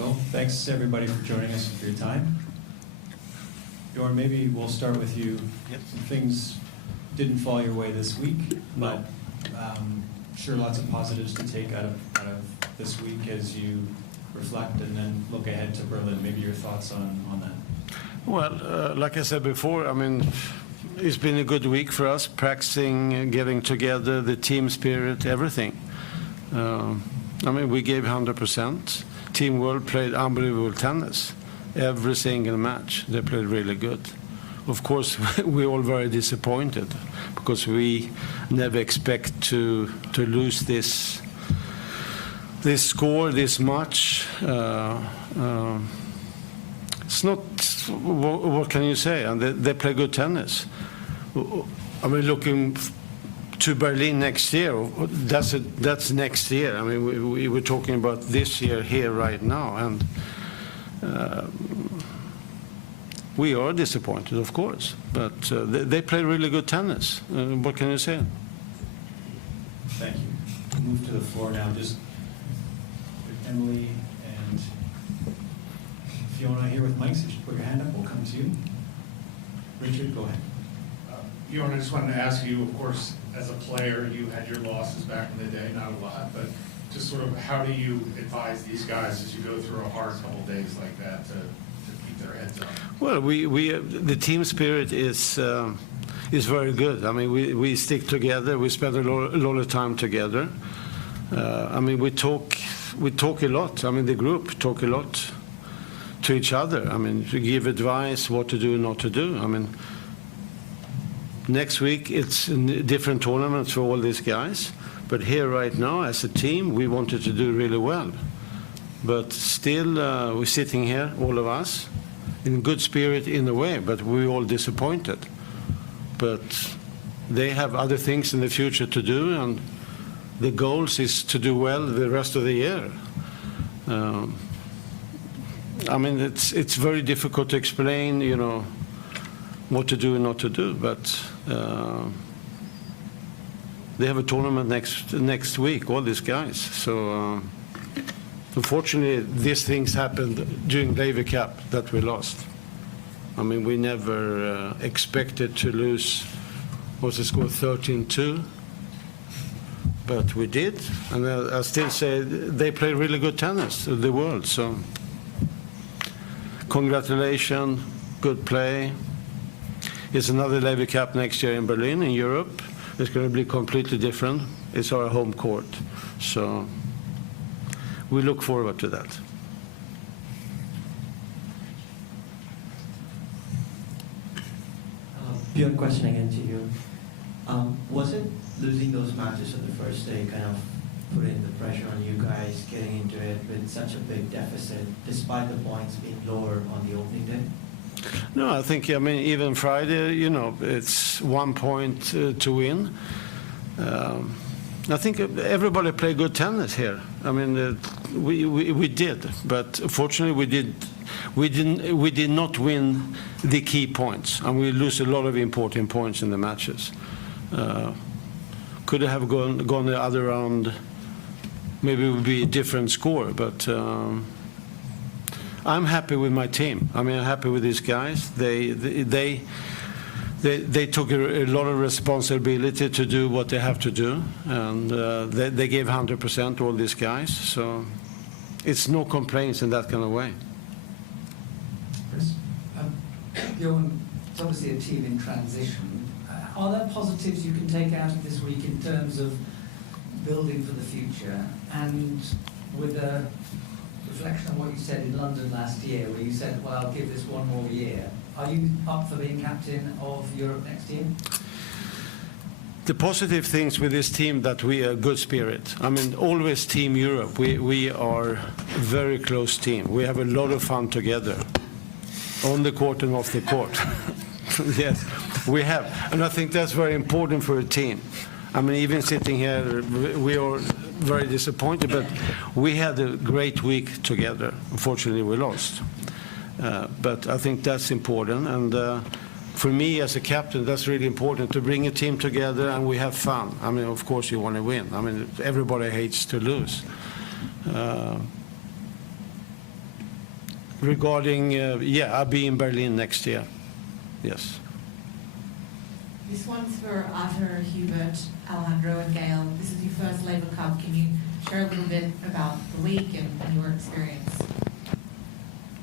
go. Thanks everybody for joining us and for your time. Bjorn, maybe we'll start with you. Yep. Some things didn't fall your way this week, but sure lots of positives to take out of this week as you reflect and then look ahead to Berlin. Maybe your thoughts on that. Well, like I said before, I mean, it's been a good week for us, practicing, getting together, the team spirit, everything. I mean, we gave 100%. Team World played unbelievable tennis. Every single match, they played really good. Of course, we're all very disappointed because we never expect to lose this score, this much. It's not, what can you say? And they play good tennis. I mean, looking to Berlin next year, that's next year. I mean, we were talking about this year here right now, and we are disappointed, of course, but they play really good tennis. What can you say? Thank you. We'll move to the floor now. Just Emily and Fiona here with mics. If you put your hand up, we'll come to you. Richard, go ahead. Bjorn, I just wanted to ask you, of course, as a player, you had your losses back in the day, not a lot, but just sort of how do you advise these guys as you go through a hard couple of days like that to keep their heads up? Well, the team spirit is very good. I mean, we stick together. We spend a lot of time together. I mean, we talk a lot. I mean, the group talk a lot to each other. I mean, to give advice, what to do, not to do. I mean, next week it's different tournaments for all these guys. But here right now, as a team, we wanted to do really well. But still, we're sitting here, all of us, in good spirit in a way, but we're all disappointed. But they have other things in the future to do, and the goals is to do well the rest of the year. I mean, it's very difficult to explain, you know, what to do and not to do, but they have a tournament next week, all these guys. So unfortunately, these things happened during Laver Cup that we lost. I mean, we never expected to lose, what's the score, 13-2? But we did, and I still say they play really good tennis, the world. So congratulations, good play. It's another Laver Cup next year in Berlin, in Europe. It's going to be completely different. It's our home court. So we look forward to that. Bjorn, question again to you. Was it losing those matches on the first day kind of putting the pressure on you guys getting into it with such a big deficit, despite the points being lower on the opening day? No, I think, I mean, even Friday, you know, it's 1 point to win. I think everybody played good tennis here. I mean, we did, but fortunately we did not win the key points, and we lose a lot of important points in the matches. Could have gone the other round, maybe it would be a different score, but I'm happy with my team. I mean, I'm happy with these guys. They took a lot of responsibility to do what they have to do, and they gave 100%, all these guys. So it's no complaints in that kind of way. Bjorn, it's obviously a team in transition. Are there positives you can take out of this week in terms of building for the future? And with a reflection on what you said in London last year, where you said, well, I'll give this one more year. Are you up for being captain of Europe next year? The positive things with this team that we are good spirit. I mean, always Team Europe. We are a very close team. We have a lot of fun together, on the court and off the court. Yes, we have. And I think that's very important for a team. I mean, even sitting here, we are very disappointed, but we had a great week together. Unfortunately, we lost. But I think that's important. And for me, as a captain, that's really important, to bring a team together and we have fun. I mean, of course, you want to win. I mean, everybody hates to lose. regarding, I'll be in Berlin next year. Yes. This one's for Arthur, Hubert, Alejandro, and Gael. This is your first Laver Cup. Can you share a little bit about the week and your experience?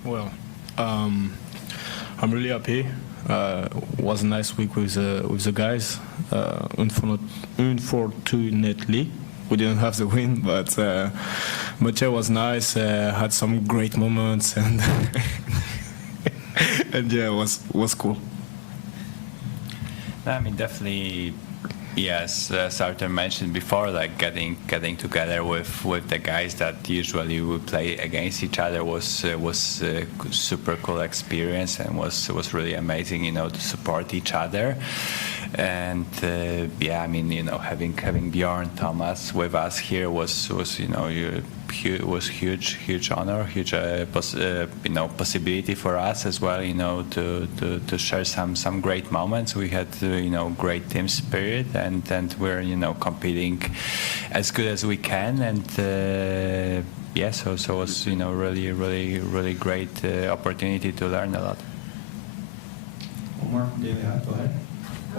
Well, I'm really happy. It was a nice week with the guys. Unfortunately, we didn't have the win, but yeah, was nice. Had some great moments, and and yeah, it was cool. I mean, definitely, yes, as Arthur mentioned before, like getting together with the guys that usually we play against each other was a super cool experience, and was really amazing, you know, to support each other. And yeah, I mean, you know, having Björn, Thomas with us here was you know, was huge honor, huge you know, possibility for us as well, you know, to share some great moments. We had you know, great team spirit, and we're, you know, competing as good as we can, and yeah, so it was, you know, really great opportunity to learn a lot. Omar, Daily Hive, go ahead.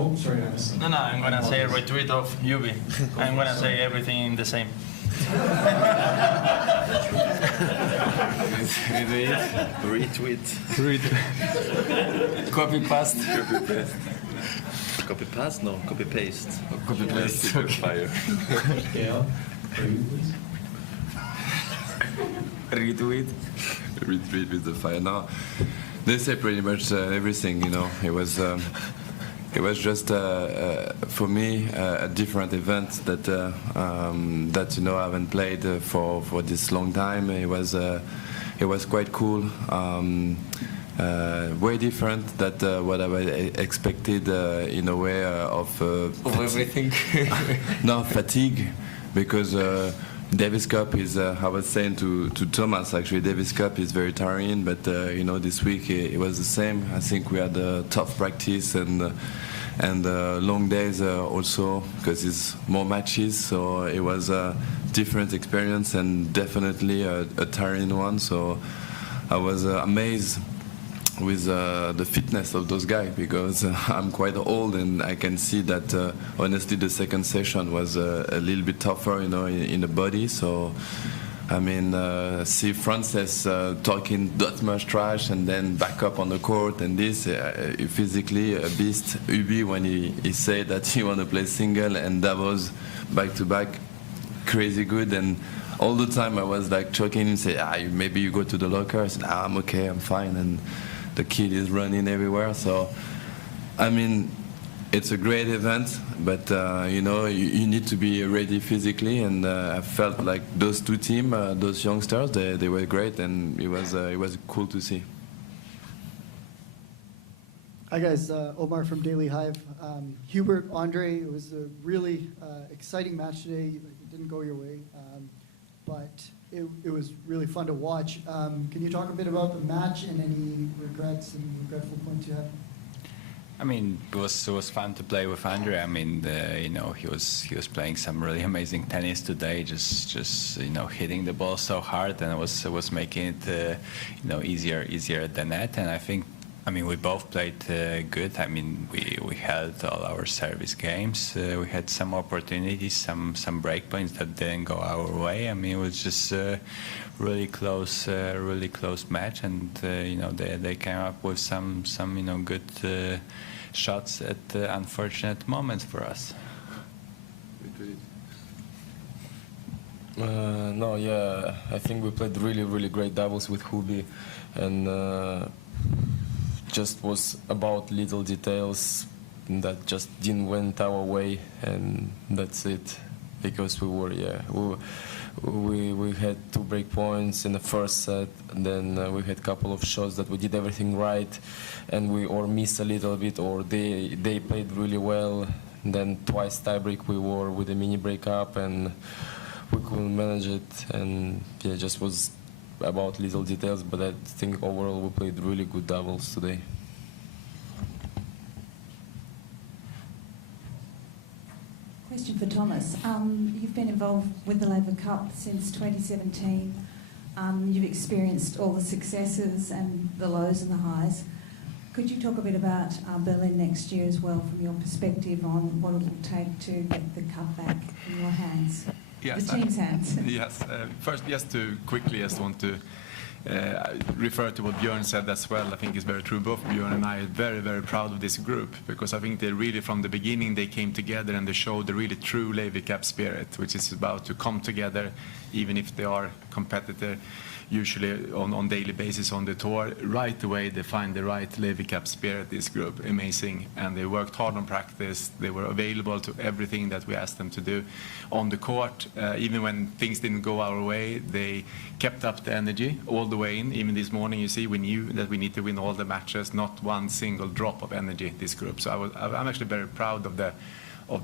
Oh, sorry, I missed something. No, I'm going to say a retweet of Yubi. I'm going to say everything the same. Retweet. Copy paste. Copy paste? No, copy paste. Copy paste. Okay. Fire. Gael, for you, please. Retweet. Retweet with the fire. No, they say pretty much everything. You know, it was just for me a different event that you know, I haven't played for this long time. It was quite cool. Way different than what I expected in a way of everything. No, fatigue, because Davis Cup is, I was saying to Thomas, actually, Davis Cup is very tiring, but you know, this week it was the same. I think we had a tough practice and long days also, because it's more matches, so it was a different experience and definitely a tiring one. So I was amazed with the fitness of those guys, because I'm quite old, and I can see that honestly the second session was a little bit tougher, you know, in the body. So I mean, see Frances talking that much trash and then back up on the court, and this physically a beast. Ubi, when he said that he want to play single and doubles back to back, crazy good. And all the time I was like choking and say, maybe you go to the locker. I said, I'm okay, I'm fine. And the kid is running everywhere. So, I mean, it's a great event, but you know, you need to be ready physically, and I felt like those two teams, those youngsters, they were great, and it was cool to see. Hi guys, Omar from Daily Hive. Hubert, Andrey, it was a really exciting match today. It didn't go your way, but it was really fun to watch. Can you talk a bit about the match and any regrets and regretful points you had? I mean, it was fun to play with Andrey. I mean, you know, he was playing some really amazing tennis today. Just you know, hitting the ball so hard, and it was making it you know, easier at the net. And I think, I mean, we both played good. I mean, we held all our service games. We had some opportunities, some break points that didn't go our way. I mean, it was just really close match, and you know, they came up with some you know, good shots at unfortunate moments for us. No, yeah, I think we played really great doubles with Hubi, and just was about little details that just didn't went our way, and that's it. Because we had 2 break points in the first set, and then we had a couple of shots that we did everything right, and we or missed a little bit, or they played really well. And then twice tie break we were with a mini break up, and we couldn't manage it. And yeah, just was about little details, but I think overall we played really good doubles today. Question for Thomas. You've been involved with the Laver Cup since 2017. You've experienced all the successes and the lows and the highs. Could you talk a bit about Berlin next year as well, from your perspective on what it will take to get the cup back in your hands, Yes, the team's hands? Yes. First, just to quickly, just want to refer to what Björn said as well. I think it's very true. Both Björn and I are very, very proud of this group, because I think they really, from the beginning, they came together and they showed the really true Laver Cup spirit, which is about to come together, even if they are competitor, usually on daily basis on the tour. Right away, they find the right Laver Cup spirit, this group. Amazing. And they worked hard on practice. They were available to everything that we asked them to do on the court. Even when things didn't go our way, they kept up the energy all the way in. Even this morning, you see, we knew that we need to win all the matches, not one single drop of energy, this group. So I'm actually very proud of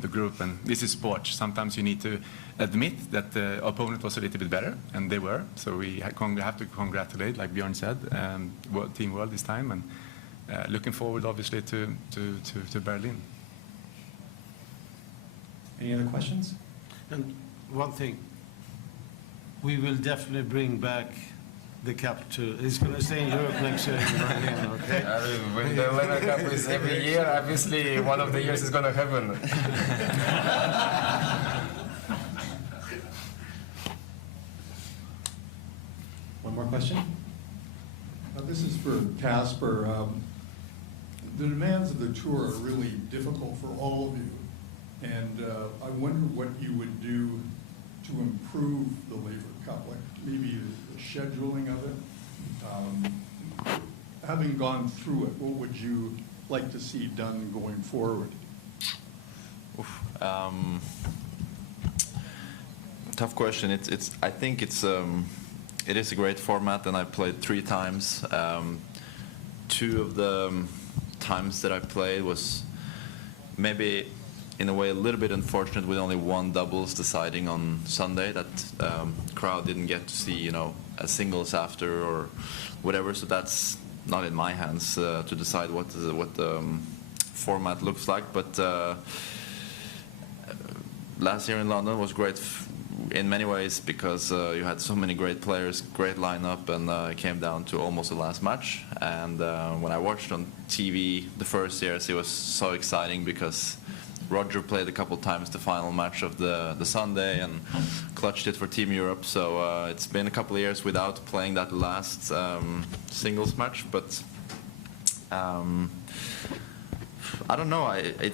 the group, and this is sport. Sometimes you need to admit that the opponent was a little bit better, and they were. So we have to congratulate, like Björn said, Team World this time, and looking forward, obviously, to Berlin. Any other questions? And one thing, we will definitely bring back the cup to. It's going to stay in Europe next year in Berlin, okay? When the Laver Cup is every year, obviously one of the years is going to happen. One more question? This is for Casper. The demands of the tour are really difficult for all of you, and I wonder what you would do to improve the Laver Cup, like maybe the scheduling of it. Having gone through it, what would you like to see done going forward? Tough question. I think it is a great format, and I played 3 times. 2 of the times that I played was maybe in a way a little bit unfortunate, with only 1 doubles deciding on Sunday, that crowd didn't get to see, a singles after or whatever. So that's not in my hands to decide what the format looks like. But last year in London was great in many ways, because you had so many great players, great lineup, and it came down to almost the last match. And when I watched on TV the first years, it was so exciting, because Roger played a couple times the final match of the Sunday and clutched it for Team Europe. So it's been a couple of years without playing that last singles match, but I don't know.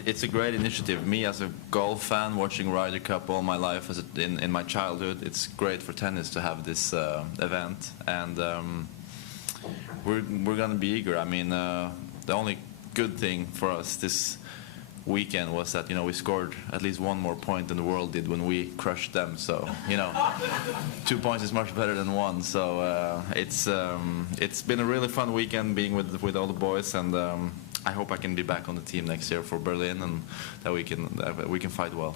It's a great initiative. Me, as a golf fan, watching Ryder Cup all my life in my childhood, it's great for tennis to have this event, and we're going to be eager. I mean, the only good thing for us this weekend was that we scored at least 1 more point than the world did when we crushed them. So 2 points is much better than 1. So it's been a really fun weekend being with all the boys, and I hope I can be back on the team next year for Berlin, and that we can fight well.